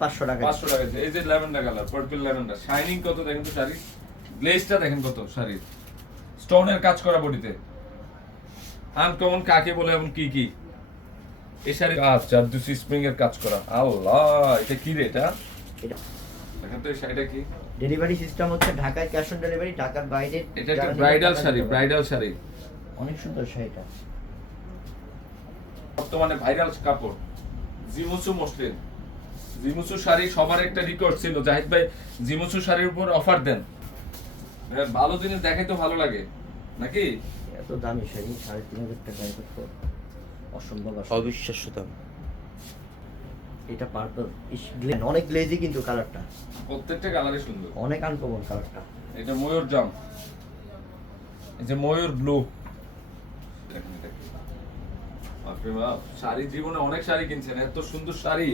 পাঁচশো টাকা পাঁচশো টাকা এই যে lavender colour purple lavender. Shining কত দেখেন তো শাড়ি গ্লেজটা দেখেন কত শাড়ির। স্টোনের কাজ করা বডিতে। আনকমন কাকে বলে এবং কি কি? এই শাড়ি কাজ চার স্প্রিং এর কাজ করা। আল্লাহ এটা কি রে এটা? দেখেন তো এই শাড়িটা কি? ডেলিভারি সিস্টেম হচ্ছে ঢাকায় ক্যাশ অন ডেলিভারি ঢাকার বাইরে এটা একটা ব্রাইডাল শাড়ি ব্রাইডাল শাড়ি। অনেক সুন্দর শাড়িটা। বর্তমানে ভাইরাল কাপড়। জিমুসু মসলিন। জিমুসু শাড়ি সবার একটা রিকর্ড ছিল। জাহিদ ভাই জিমুসু শাড়ির উপর অফার দেন। হ্যাঁ, ভালো জিনিস দেখে তো ভালো লাগে। নাকি? এত দামি শাড়ি সাড়ে তিন হাজার টাকা এটা তো অসম্ভব অবিশ্বাস্য দাম। এটা পার্পল অনেক গ্লেজি কিন্তু কালারটা প্রত্যেকটা কালারই সুন্দর। অনেক আনকমন কালারটা এটা ময়ূর জাম এই যে ময়ূর ব্লু দেখেন এটা কি। বাপরে বাপ, শাড়ি জীবনে অনেক শাড়ি কিনছেন এত সুন্দর শাড়ি।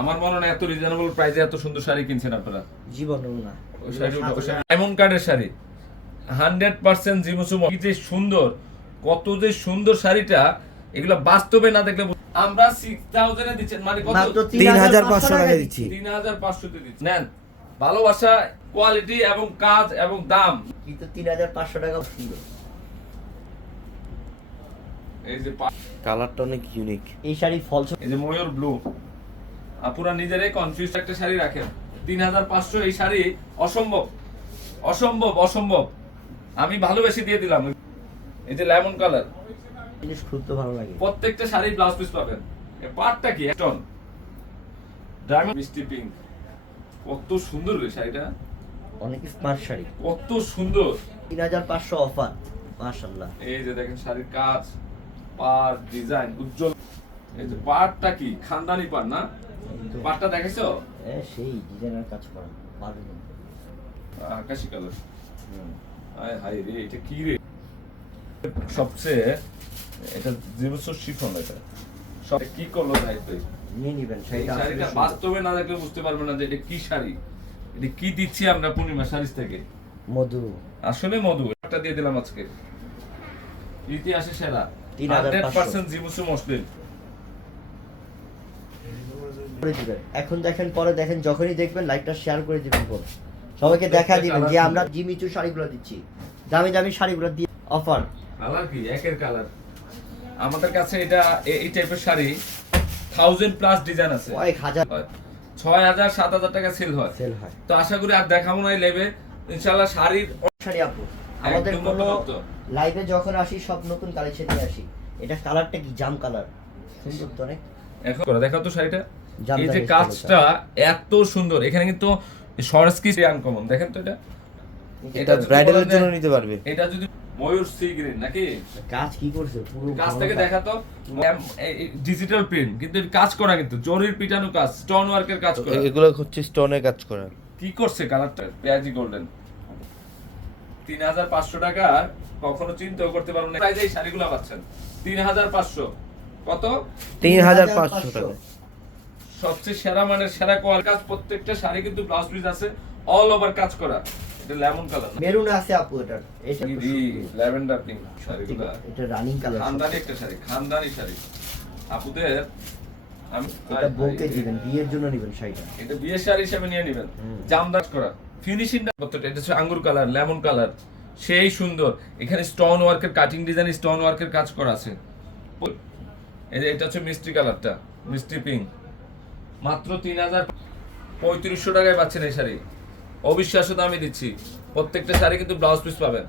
আমার মনে হয় এত রিজনেবল প্রাইসে এত সুন্দর শাড়ি কিনছেন আপনারা। জীবনেও না। ওই শাড়ি ডায়মন্ড কার্ডের শাড়ি। Hundred percent জিমুসুম। কি যে সুন্দর কত যে সুন্দর শাড়িটা এগুলো বাস্তবে না দেখলে আমরা সিক্স থাউজেন্ডে দিচ্ছেন মানে কত? তিন হাজার পাঁচশো টাকা দিচ্ছি। তিন হাজার পাঁচশোতে দিচ্ছি নেন ভালোবাসা কোয়ালিটি এবং কাজ এবং দাম। কিন্তু তিন হাজার পাঁচশো টাকা সুন্দর। এই যে কালারটা অনেক ইউনিক এই শাড়ি ফলস এই যে ময়ূর ব্লু আপুরা নিজেরাই কনফিউজ একটা শাড়ি রাখেন। তিন হাজার পাঁচশো এই শাড়ি অসম্ভব। অসম্ভব অসম্ভব। আমি ভালোবেসে দিয়ে দিলাম। এই যে লেমন কালার ভালো লাগে। প্রত্যেকটা শাড়ি ব্লাউজ পিস পাবেন। পাটটা কি? টন ডায়মন্ড মিষ্টি পিঙ্ক কত সুন্দর রে শাড়িটা। অনেক স্মার্ট শাড়ি। কত সুন্দর। তিন হাজার পাঁচশো অফার মাশাল্লাহ এই যে দেখেন শাড়ির কাজ। পার ডিজাইন উজ্জ্বল। এই যে পাটটা কি? খানদানি পাট না। পাটটা দেখেছ এ, সেই ডিজাইনার কাজ করা। পারবে আকাশি কালার। আয় হাই রে এটা কি রে? সবচেয়ে এটা জীবস্ব শিফন এটা। সব কি করল দায়িত্ব নিয়ে নিবেন শাড়িটা। বাস্তবে না দেখলে বুঝতে পারবে না যে এটা কি শাড়ি। এটা কি দিচ্ছি আমরা পূর্ণিমা শাড়ি থেকে? মধু। আসলে মধু। একটা দিয়ে দিলাম আজকে। ইতিহাসে সেরা। 3500 হান্ড্রেড পার্সেন্ট জিবুসু মসলিন। করে দিবেন। এখন দেখেন পরে দেখেন যখনই দেখবেন লাইভটা শেয়ার করে দিবেন পরে। সবাইকে দেখা দিবেন যে। আমরা জিমিচু শাড়িগুলো দিচ্ছি। দামি দামি শাড়িগুলো দিয়ে অফার কালার কি? একের কালার আমাদের কাছে এটা এই টাইপের শাড়ি থাউজেন্ড প্লাস ডিজাইন আছে। কয়েক হাজার। ছয় হাজার সাত হাজার টাকা সেল হয়। সেল হয়। তো আশা করি আর দেখাবো না লেবে ইনশাল্লাহ শাড়ির শাড়ি আপু আমাদের কোনো লাইভে যখন আসি সব নতুন কালেকশন নিয়ে আসি। এটা কালারটা কি? জাম কালার সুন্দর তো অনেক। এখন দেখাও তো শাড়িটা। এই যে কাজটা এত সুন্দর। এখানে কিন্তু সরস্কি আনকমন দেখেন তো এটা? এটা ব্রাইডালের জন্য নিতে পারবে। এটা যদি ময়ূর সি গ্রিন নাকি? কাজ কি করছে? পুরো কাজ ঘন থেকে দেখাতো ডিজিটাল প্রিন্ট কিন্তু কাজ করা কিন্তু জরির পিটানো কাজ স্টোন ওয়ার্কের কাজ করা। এগুলো হচ্ছে স্টোনের কাজ করা। কি করছে কালারটা পেঁয়াজি গোল্ডেন তিন হাজার পাঁচশো টাকা কখনো চিন্তাও করতে পারবেন না। প্রাইজে এই শাড়িগুলো পাচ্ছেন তিন হাজার পাঁচশো। কত? তিন হাজার পাঁচশো টাকা। সবচেয়ে সেরা মানের সেরা কোয়াল কাজ প্রত্যেকটা শাড়ি কিন্তু ব্লাউজ পিস আছে অল ওভার কাজ করা। এটা লেমন কালার মেরুন আছে আপু এটা সুন্দর। ল্যাভেন্ডার পিঙ্ক শাড়িগুলো এটা রানিং কালার খানদানি একটা শাড়ি খানদানি শাড়ি। আপুদের আমি এটা বউকে দিবেন বিয়ের জন্য নেবেন শাড়িটা। এটা বিয়ের শাড়ি হিসেবে নিয়ে নেবেন। জামদাস করা। ফিনিশিংটা কতটা? এটা হচ্ছে আঙ্গুর কালার লেমন কালার সেই সুন্দর। এখানে স্টোন ওয়ার্কের কাটিং ডিজাইন স্টোন ওয়ার্কের কাজ করা আছে। এই যে এটা হচ্ছে মিষ্টি কালারটা মিষ্টি পিঙ্ক মাত্র তিন হাজার পঁয়ত্রিশশো টাকায় পাচ্ছেন এই শাড়ি। অবিশ্বাস্য দামে দিচ্ছি। প্রত্যেকটা শাড়ি কিন্তু ব্লাউজ পিস পাবেন।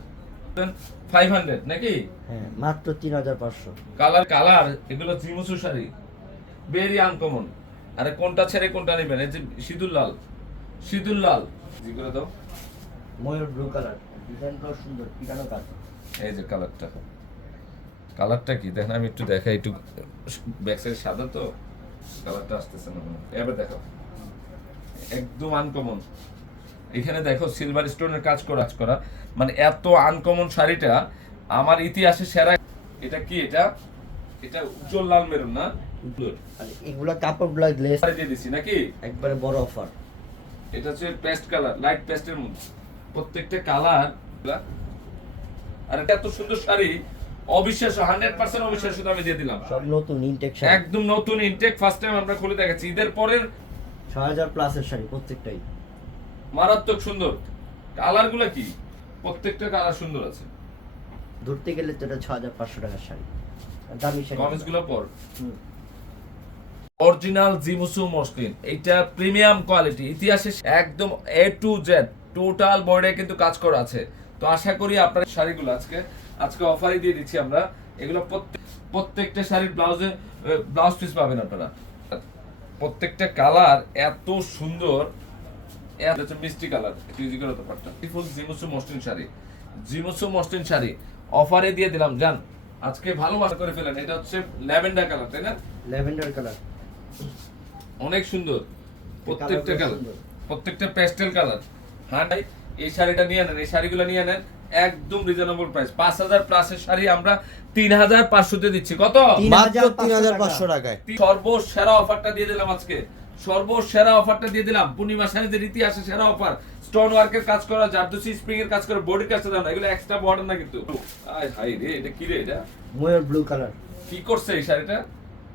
ফাইভ হান্ড্রেড নাকি? হ্যাঁ মাত্র তিন হাজার পাঁচশো। কালার কালার এগুলো ত্রিমুসু শাড়ি। ভেরি আনকমন আরে কোনটা ছেড়ে কোনটা নেবেন? এই যে সিঁদুর লাল। সিঁদুর লাল। জি করে দাও। ময়ূর ব্লু কালার ডিজাইনটাও সুন্দর পিটানো কাজ। এই যে কালারটা কালারটা কি? দেখেন আমি একটু দেখাই একটু ব্যাক সাইড সাদা তো? কালারটা আসতেছে না এবার দেখো একদম আনকমন এখানে দেখো সিলভার স্টোনের কাজ করা কাজ করা। মানে এত আনকমন শাড়িটা আমার ইতিহাসে সেরা। এটা কি এটা? এটা উজ্জ্বল লাল মেরুন না? এগুলা কাপড়গুলা গ্লেস দিয়ে দিছি নাকি? একবারে বড় অফার এটা হচ্ছে পেস্ট কালার লাইট পেস্টের মধ্যে। প্রত্যেকটা কালার আর এটা এত সুন্দর শাড়ি অবিশ্বাস্য হান্ড্রেড পার্সেন্ট অবিশ্বাস্য দামে দিয়ে দিলাম। সব নতুন ইনটেক একদম নতুন ইনটেক ফার্স্ট টাইম আমরা খুলে দেখাচ্ছি। ঈদের পরের ছয় হাজার প্লাসের শাড়ি প্রত্যেকটাই। মারাত্মক সুন্দর। কালারগুলা কি? প্রত্যেকটা কালার সুন্দর আছে। ধরতে গেলে তো এটা হাজার পাঁচশো টাকার শাড়ি। দামি শাড়ি। পর। অরিজিনাল জিমুসু মসলিন। এটা প্রিমিয়াম কোয়ালিটি ইতিহাসে একদম এ টু জেড টোটাল বডিতে কিন্তু কাজ করা আছে। তো আশা করি আপনার শাড়িগুলো আজকে আজকে অফারই দিয়ে দিচ্ছি আমরা। এগুলো প্রত্যেক প্রত্যেকটা শাড়ির ব্লাউজে ব্লাউজ পিস পাবেন আপনারা। প্রত্যেকটা কালার এত সুন্দর এত মিষ্টি কালার ইজি করে পারতাম ফুল জিমুসু মসলিন শাড়ি। জিমুসু মসলিন শাড়ি। অফারে দিয়ে দিলাম জান। আজকে ভালো ভালোবাসা করে ফেলেন এটা হচ্ছে ল্যাভেন্ডার কালার তাই না? ল্যাভেন্ডার কালার অনেক সুন্দর। প্রত্যেকটা কালার প্রত্যেকটা প্যাস্টেল কালার হ্যাঁ এই শাড়িটা নিয়ে নেন এই শাড়িগুলো নিয়ে নেন। একদম রিজনেবল প্রাইস পাঁচ হাজার প্লাসের শাড়ি আমরা তিন হাজার পাঁচশোতে দিচ্ছি। কত? তিন হাজার পাঁচশো টাকায়। সর্বসেরা অফারটা দিয়ে দিলাম আজকে। সর্বসেরা অফারটা দিয়ে দিলাম। পূর্ণিমা শাড়িদের ইতিহাসে সেরা অফার স্টোন ওয়ার্কের কাজ করা জারদোসি স্প্রিং এর কাজ করা বডির কাজটা দাও না এগুলো এক্সট্রা বর্ডার না কিন্তু। আয় হাই রে এটা কি রে এটা? ময়ূর ব্লু কালার কি করছে এই শাড়িটা?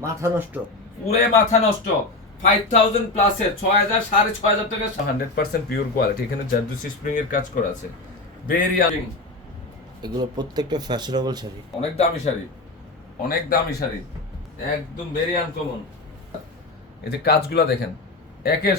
মাথা নষ্ট। পুরে মাথা নষ্ট। ফাইভ থাউজেন্ড প্লাসে ছয় হাজার সাড়ে ছয় হাজার টাকা। হান্ড্রেড পার্সেন্ট পিওর কোয়ালিটি এখানে জারদুসি স্প্রিং এর কাজ করা আছে। ভেরি এগুলো প্রত্যেকটা ফ্যাশনেবল শাড়ি। অনেক দামি শাড়ি। অনেক দামি শাড়ি। একদম ভেরি আনকমন এই যে কাজগুলো দেখেন একের